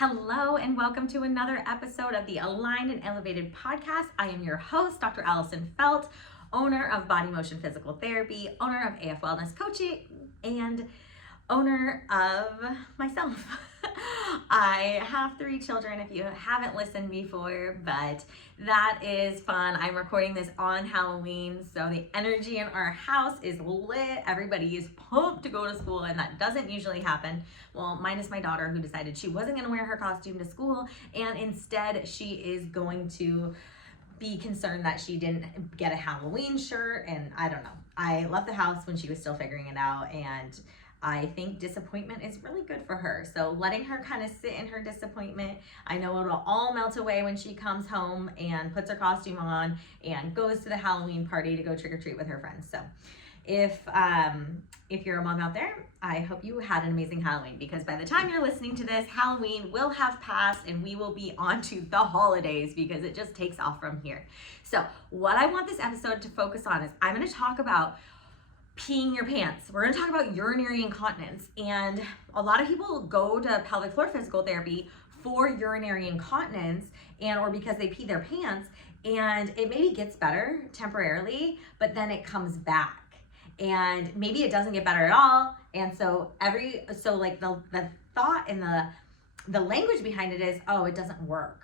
Hello and welcome to another episode of the Aligned and Elevated podcast. I am your host, Dr. Allison Felt, owner of Body Motion Physical Therapy, owner of AF Wellness Coaching, and owner of myself. I have 3 children if you haven't listened before, but that is fun. I'm recording this on Halloween, so the energy in our house is lit. Everybody is pumped to go to school, and that doesn't usually happen. Well, minus my daughter, who decided she wasn't going to wear her costume to school, and instead she is going to be concerned that she didn't get a Halloween shirt, and I don't know. I left the house when she was still figuring it out, and I think disappointment is really good for her. So letting her kind of sit in her disappointment, I know it'll all melt away when she comes home and puts her costume on and goes to the Halloween party to go trick or treat with her friends. So if you're a mom out there, I hope you had an amazing Halloween, because by the time you're listening to this, Halloween will have passed and we will be on to the holidays, because it just takes off from here. So what I want this episode to focus on is I'm going to talk about peeing your pants. We're going to talk about urinary incontinence, and a lot of people go to pelvic floor physical therapy for urinary incontinence or because they pee their pants, and it maybe gets better temporarily, but then it comes back, and maybe it doesn't get better at all. And so the thought and the language behind it is, oh, it doesn't work.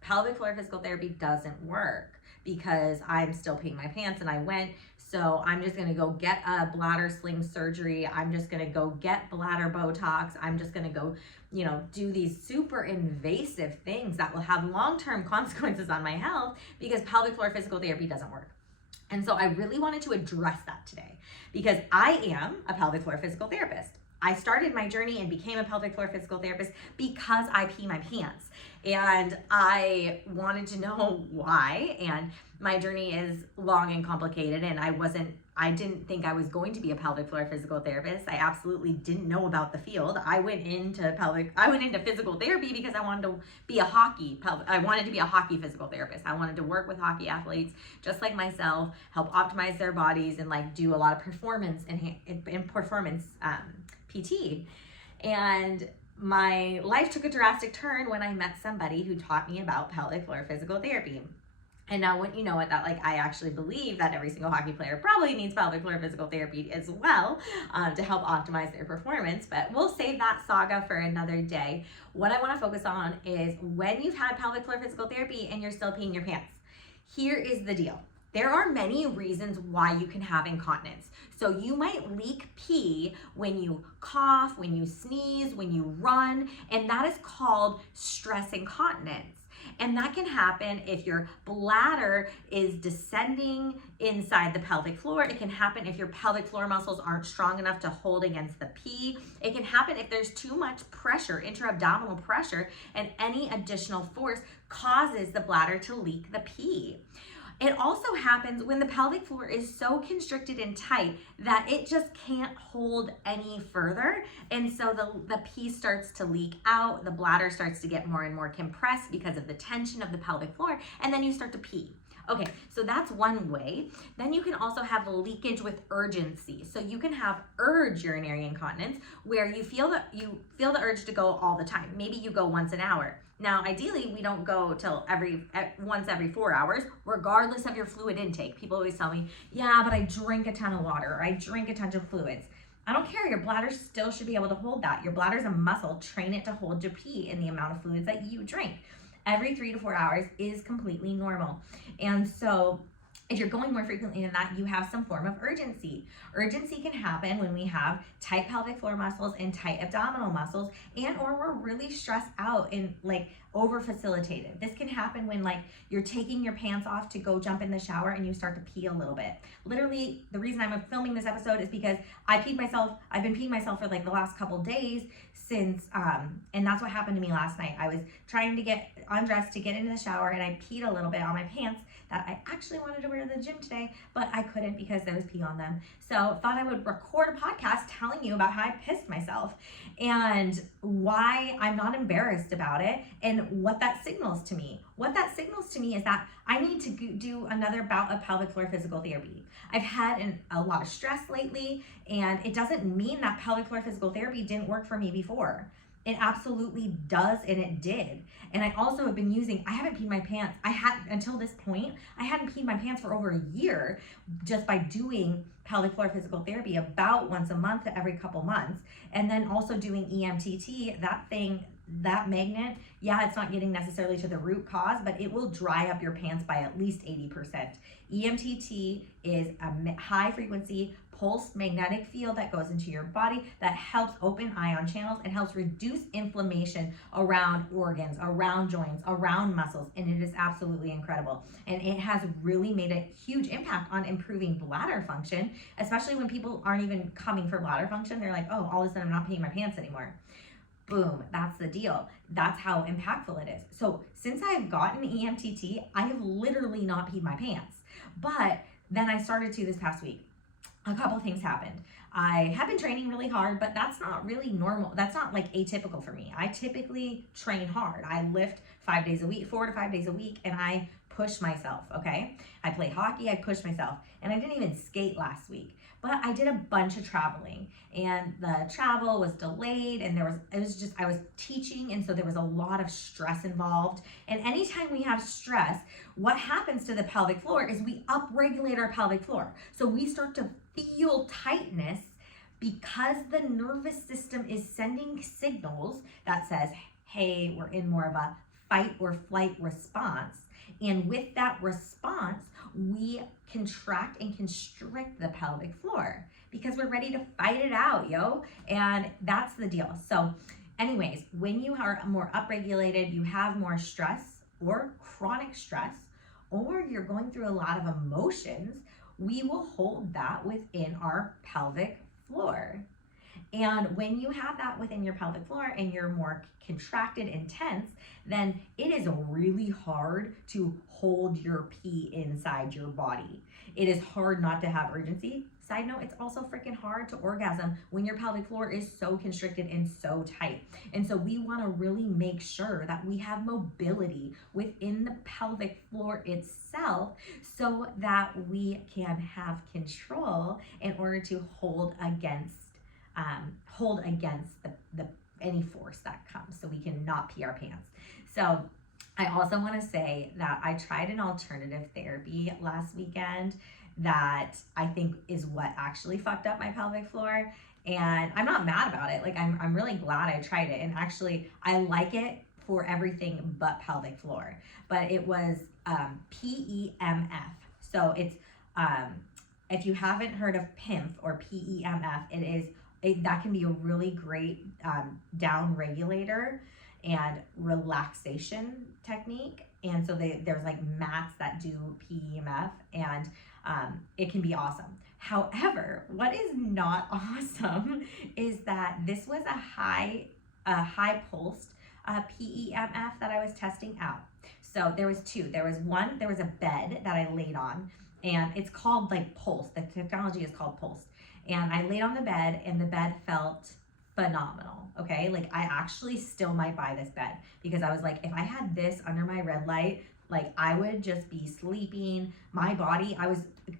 Pelvic floor physical therapy doesn't work because I'm still peeing my pants and I went, so I'm just gonna go get a bladder sling surgery. I'm just gonna go get bladder Botox. I'm just gonna go, do these super invasive things that will have long-term consequences on my health, because pelvic floor physical therapy doesn't work. And so I really wanted to address that today, because I am a pelvic floor physical therapist. I started my journey and became a pelvic floor physical therapist because I pee my pants, and I wanted to know why. And my journey is long and complicated, and I didn't think I was going to be a pelvic floor physical therapist. I absolutely didn't know about the field. I went into physical therapy because I wanted to be a hockey physical therapist. I wanted to work with hockey athletes just like myself, help optimize their bodies, and do a lot of performance PT. And my life took a drastic turn when I met somebody who taught me about pelvic floor physical therapy. And now, wouldn't you know it, that I actually believe that every single hockey player probably needs pelvic floor physical therapy as well, to help optimize their performance. But we'll save that saga for another day. What I want to focus on is when you've had pelvic floor physical therapy and you're still peeing your pants. Here is the deal. There are many reasons why you can have incontinence. So you might leak pee when you cough, when you sneeze, when you run, and that is called stress incontinence. And that can happen if your bladder is descending inside the pelvic floor. It can happen if your pelvic floor muscles aren't strong enough to hold against the pee. It can happen if there's too much pressure, intra-abdominal pressure, and any additional force causes the bladder to leak the pee. It also happens when the pelvic floor is so constricted and tight that it just can't hold any further. And so the pee starts to leak out, the bladder starts to get more and more compressed because of the tension of the pelvic floor, and then you start to pee. Okay, so that's one way. Then you can also have leakage with urgency. So you can have urge urinary incontinence, where you feel the urge to go all the time. Maybe you go once an hour. Now, ideally, we don't go till once every 4 hours, regardless of your fluid intake. People always tell me, yeah, but I drink a ton of water, or I drink a ton of fluids. I don't care. Your bladder still should be able to hold that. Your bladder's a muscle. Train it to hold your pee in the amount of fluids that you drink. Every 3 to 4 hours is completely normal. And so if you're going more frequently than that, you have some form of urgency. Urgency can happen when we have tight pelvic floor muscles and tight abdominal muscles, or we're really stressed out and over facilitated. This can happen when you're taking your pants off to go jump in the shower and you start to pee a little bit. Literally, the reason I'm filming this episode is because I've been peeing myself for the last couple days since, and that's what happened to me last night. I was trying to get undressed to get into the shower, and I peed a little bit on my pants that I actually wanted to wear to the gym today, but I couldn't because there was pee on them. So thought I would record a podcast telling you about how I pissed myself and why I'm not embarrassed about it, and what that signals to me. What that signals to me is that I need to do another bout of pelvic floor physical therapy. I've had a lot of stress lately, and it doesn't mean that pelvic floor physical therapy didn't work for me before. It absolutely does, and it did. And I also have been using, I haven't peed my pants. Until this point, I hadn't peed my pants for over a year just by doing pelvic floor physical therapy about once a month to every couple months. And then also doing EMTT, that magnet, yeah, it's not getting necessarily to the root cause, but it will dry up your pants by at least 80%. EMTT is a high frequency pulsed magnetic field that goes into your body that helps open ion channels and helps reduce inflammation around organs, around joints, around muscles, and it is absolutely incredible. And it has really made a huge impact on improving bladder function, especially when people aren't even coming for bladder function. They're like, oh, all of a sudden I'm not peeing my pants anymore. Boom, that's the deal. That's how impactful it is. So since I've gotten EMTT, I have literally not peed my pants. But then I started to this past week. A couple things happened. I have been training really hard, but that's not really normal. That's not like atypical for me. I typically train hard. I lift 5 days a week, 4 to 5 days a week, and I push myself, okay? I play hockey, I push myself, and I didn't even skate last week. But I did a bunch of traveling, and the travel was delayed, and I was teaching, and so there was a lot of stress involved. And anytime we have stress, what happens to the pelvic floor is we upregulate our pelvic floor. So we start to feel tightness because the nervous system is sending signals that says, hey, we're in more of a fight or flight response. And with that response, we contract and constrict the pelvic floor because we're ready to fight it out, yo. And that's the deal. So anyways, when you are more upregulated, you have more stress or chronic stress, or you're going through a lot of emotions, we will hold that within our pelvic floor. And when you have that within your pelvic floor and you're more contracted and tense, then it is really hard to hold your pee inside your body. It is hard not to have urgency. Side note, it's also freaking hard to orgasm when your pelvic floor is so constricted and so tight. And so we want to really make sure that we have mobility within the pelvic floor itself so that we can have control in order to hold against any force that comes, so we can not pee our pants. So I also want to say that I tried an alternative therapy last weekend that I think is what actually fucked up my pelvic floor, and I'm not mad about it. Like I'm really glad I tried it, and actually I like it for everything but pelvic floor. But it was PEMF. So it's if you haven't heard of PIMF or PEMF, that can be a really great down regulator and relaxation technique. And so there's like mats that do PEMF, and it can be awesome. However, what is not awesome is that this was a high pulsed PEMF that I was testing out. So there was two. There was a bed that I laid on, and it's called like Pulse. The technology is called Pulse. And I laid on the bed, and the bed felt phenomenal, okay? Like I actually still might buy this bed because I was like, if I had this under my red light, like I would just be sleeping. My body,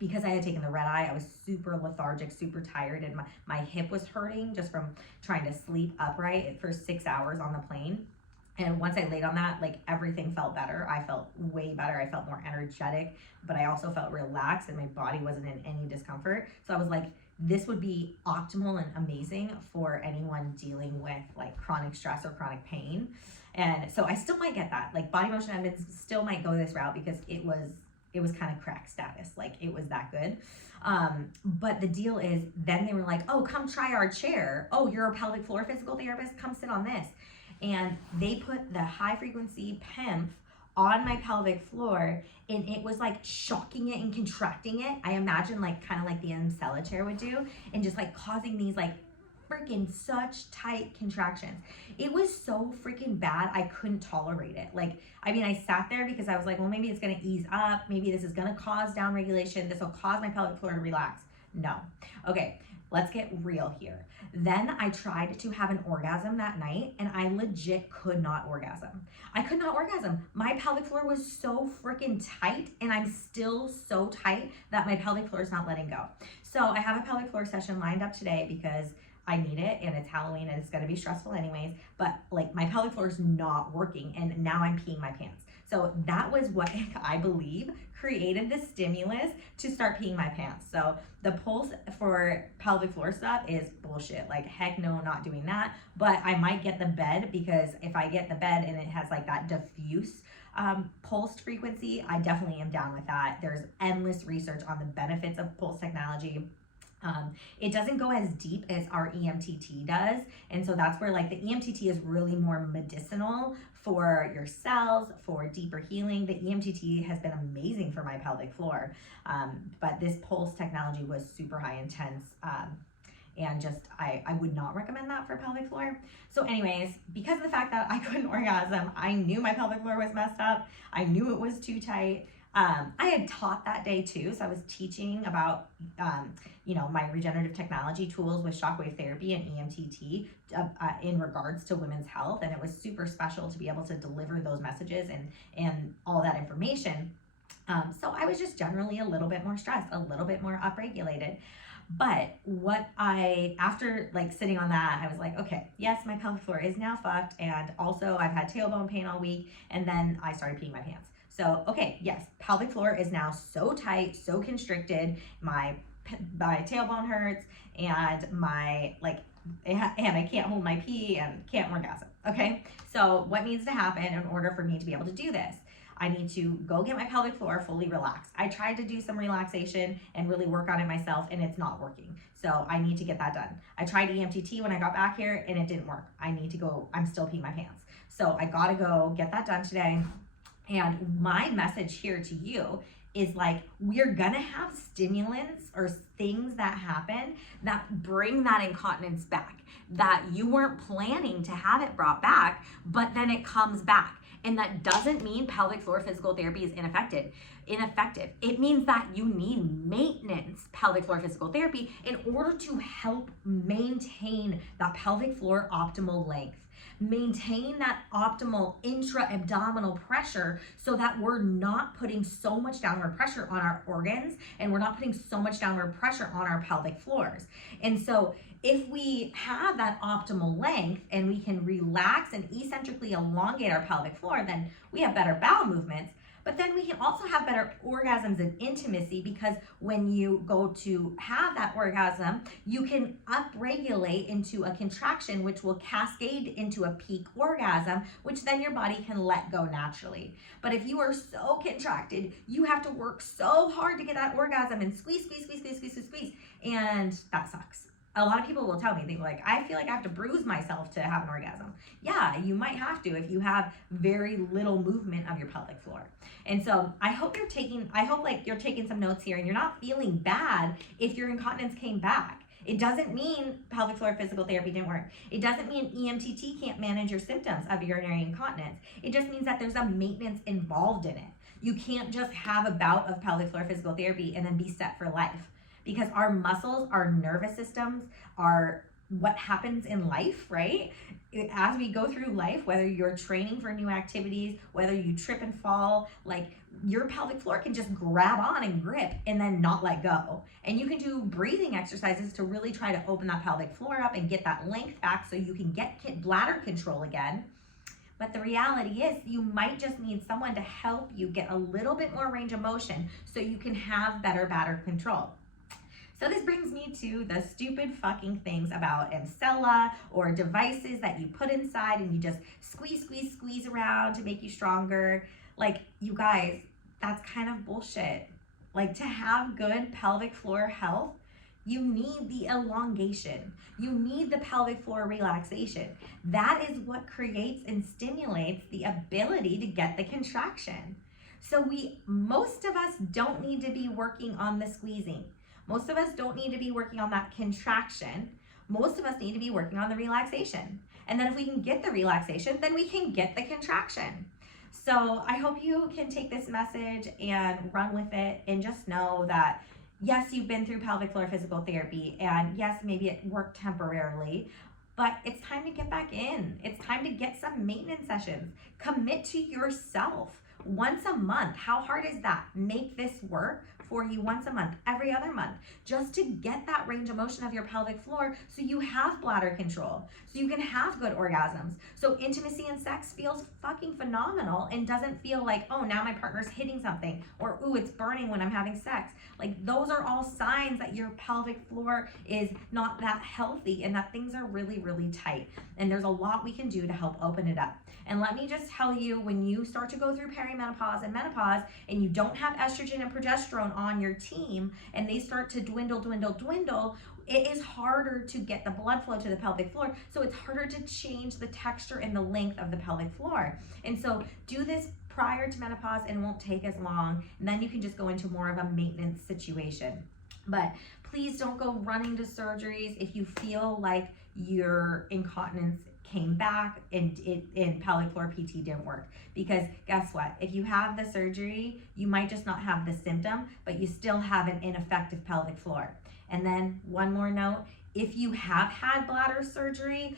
because I had taken the red eye, I was super lethargic, super tired, and my hip was hurting just from trying to sleep upright for 6 hours on the plane. And once I laid on that, like everything felt better. I felt way better. I felt more energetic, but I also felt relaxed and my body wasn't in any discomfort. So I was like, this would be optimal and amazing for anyone dealing with like chronic stress or chronic pain. And so I still might get that. Like body motion evidence still might go this route because it was kind of crack status. Like it was that good. But the deal is then they were like, oh, come try our chair. Oh, you're a pelvic floor physical therapist. Come sit on this. And they put the high frequency PEMF on my pelvic floor, and it was like shocking it and contracting it. I imagine like kind of like the Ancella chair would do, and just like causing these like freaking such tight contractions. It was so freaking bad. I couldn't tolerate it. Like, I mean, I sat there because I was like, well, maybe it's going to ease up. Maybe this is going to cause down regulation. This will cause my pelvic floor to relax. No. Okay. Let's get real here. Then I tried to have an orgasm that night, and I legit could not orgasm. I could not orgasm. My pelvic floor was so freaking tight, and I'm still so tight that my pelvic floor is not letting go. So I have a pelvic floor session lined up today because I need it, and it's Halloween and it's gonna be stressful anyways, but like my pelvic floor is not working and now I'm peeing my pants. So that was what I believe created the stimulus to start peeing my pants. So the pulse for pelvic floor stuff is bullshit. Like, heck no, not doing that. But I might get the bed, because if I get the bed and it has like that diffuse pulsed frequency, I definitely am down with that. There's endless research on the benefits of pulse technology. It doesn't go as deep as our EMTT does. And so that's where like the EMTT is really more medicinal for your cells, for deeper healing. The EMTT has been amazing for my pelvic floor. But this pulse technology was super high intense. And just, I would not recommend that for pelvic floor. So anyways, because of the fact that I couldn't orgasm, I knew my pelvic floor was messed up. I knew it was too tight. I had taught that day too. So I was teaching about, my regenerative technology tools with shockwave therapy and EMTT in regards to women's health. And it was super special to be able to deliver those messages and all that information. So I was just generally a little bit more stressed, a little bit more upregulated. But after like sitting on that, I was like, okay, yes, my pelvic floor is now fucked. And also I've had tailbone pain all week. And then I started peeing my pants. So, okay, yes, pelvic floor is now so tight, so constricted. My tailbone hurts and and I can't hold my pee and can't orgasm. Okay. So what needs to happen in order for me to be able to do this? I need to go get my pelvic floor fully relaxed. I tried to do some relaxation and really work on it myself, and it's not working. So I need to get that done. I tried EMTT when I got back here and it didn't work. I need to go, I'm still peeing my pants. So I gotta go get that done today. And my message here to you is like, we're gonna have stimulants or things that happen that bring that incontinence back, that you weren't planning to have it brought back, but then it comes back. And that doesn't mean pelvic floor physical therapy is ineffective. It means that you need maintenance pelvic floor physical therapy in order to help maintain that pelvic floor optimal length. Maintain that optimal intra-abdominal pressure so that we're not putting so much downward pressure on our organs and we're not putting so much downward pressure on our pelvic floors. And so if we have that optimal length and we can relax and eccentrically elongate our pelvic floor, then we have better bowel movements. But then we can also have better orgasms and intimacy, because when you go to have that orgasm, you can upregulate into a contraction, which will cascade into a peak orgasm, which then your body can let go naturally. But if you are so contracted, you have to work so hard to get that orgasm and squeeze, and that sucks. A lot of people will tell me, they're like, I feel like I have to bruise myself to have an orgasm. Yeah, you might have to if you have very little movement of your pelvic floor. And so I hope you're taking some notes here and you're not feeling bad if your incontinence came back. It doesn't mean pelvic floor physical therapy didn't work. It doesn't mean EMTT can't manage your symptoms of urinary incontinence. It just means that there's a maintenance involved in it. You can't just have a bout of pelvic floor physical therapy and then be set for life. Because our muscles, our nervous systems are what happens in life, right? As we go through life, whether you're training for new activities, whether you trip and fall, like your pelvic floor can just grab on and grip and then not let go. And you can do breathing exercises to really try to open that pelvic floor up and get that length back so you can get bladder control again. But the reality is you might just need someone to help you get a little bit more range of motion so you can have better bladder control. So this brings me to the stupid fucking things about Emcella or devices that you put inside and you just squeeze around to make you stronger. Like, you guys, that's kind of bullshit. Like, to have good pelvic floor health, you need the elongation. You need the pelvic floor relaxation. That is what creates and stimulates the ability to get the contraction. So most of us don't need to be working on the squeezing. Most of us don't need to be working on that contraction. Most of us need to be working on the relaxation. And then if we can get the relaxation, then we can get the contraction. So I hope you can take this message and run with it and just know that, yes, you've been through pelvic floor physical therapy, and yes, maybe it worked temporarily, but it's time to get back in. It's time to get some maintenance sessions. Commit to yourself. Once a month. How hard is that? Make this work for you once a month, every other month, just to get that range of motion of your pelvic floor so you have bladder control, so you can have good orgasms. So intimacy and sex feels fucking phenomenal and doesn't feel like, oh, now my partner's hitting something, or ooh, it's burning when I'm having sex. Like, those are all signs that your pelvic floor is not that healthy and that things are really, really tight. And there's a lot we can do to help open it up. And let me just tell you, when you start to go through perimenopause and menopause and you don't have estrogen and progesterone on your team and they start to dwindle, it is harder to get the blood flow to the pelvic floor. So it's harder to change the texture and the length of the pelvic floor. And so do this prior to menopause and it won't take as long. And then you can just go into more of a maintenance situation. But please don't go running to surgeries if you feel like your incontinence came back and pelvic floor PT didn't work. Because guess what? If you have the surgery, you might just not have the symptom, but you still have an ineffective pelvic floor. And then one more note, if you have had bladder surgery,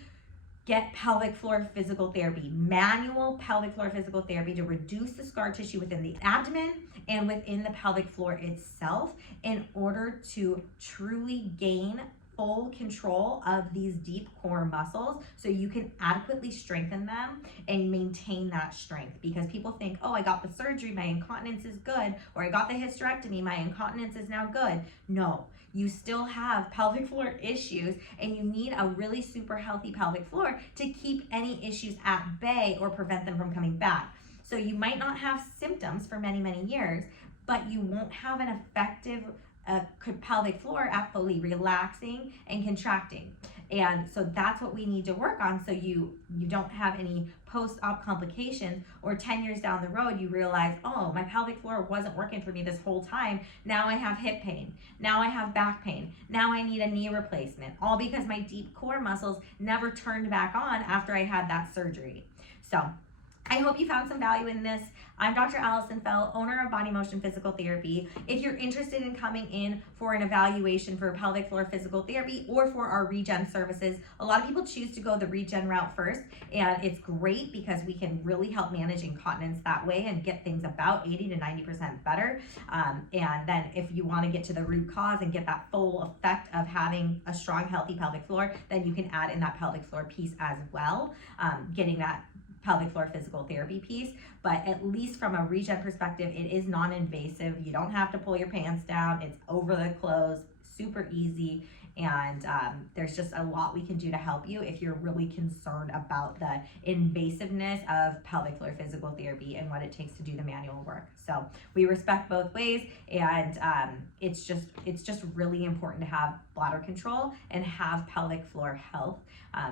get pelvic floor physical therapy, manual pelvic floor physical therapy, to reduce the scar tissue within the abdomen and within the pelvic floor itself in order to truly gain full control of these deep core muscles so you can adequately strengthen them and maintain that strength. Because people think, oh, I got the surgery, my incontinence is good, or I got the hysterectomy, my incontinence is now good. No, you still have pelvic floor issues and you need a really super healthy pelvic floor to keep any issues at bay or prevent them from coming back. So you might not have symptoms for many, many years, but you won't have an effective pelvic floor at fully relaxing and contracting. And so that's what we need to work on, so you don't have any post-op complications, or 10 years down the road you realize, oh, my pelvic floor wasn't working for me this whole time. Now I have hip pain. Now I have back pain. Now I need a knee replacement, all because my deep core muscles never turned back on after I had that surgery. So I hope you found some value in this. I'm Dr. Allison Fell, owner of Body Motion Physical Therapy. If you're interested in coming in for an evaluation for pelvic floor physical therapy or for our regen services, a lot of people choose to go the regen route first, and it's great because we can really help manage incontinence that way and get things about 80 to 90% better. And then if you want to get to the root cause and get that full effect of having a strong, healthy pelvic floor, then you can add in that pelvic floor piece as well, getting that pelvic floor physical therapy piece. But at least from a regen perspective, it is non-invasive. You don't have to pull your pants down. It's over the clothes, super easy. And there's just a lot we can do to help you if you're really concerned about the invasiveness of pelvic floor physical therapy and what it takes to do the manual work. So we respect both ways, and it's just really important to have bladder control and have pelvic floor health,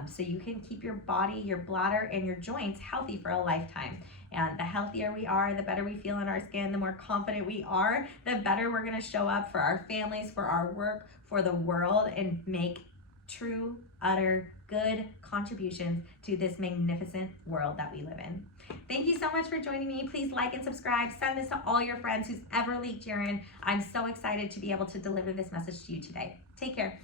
so you can keep your body, your bladder, and your joints healthy for a lifetime. And the healthier we are, the better we feel in our skin, the more confident we are, the better we're gonna show up for our families, for our work, for the world, and make true, utter, good contributions to this magnificent world that we live in. Thank you so much for joining me. Please like and subscribe. Send this to all your friends who's ever leaked urine. I'm so excited to be able to deliver this message to you today. Take care.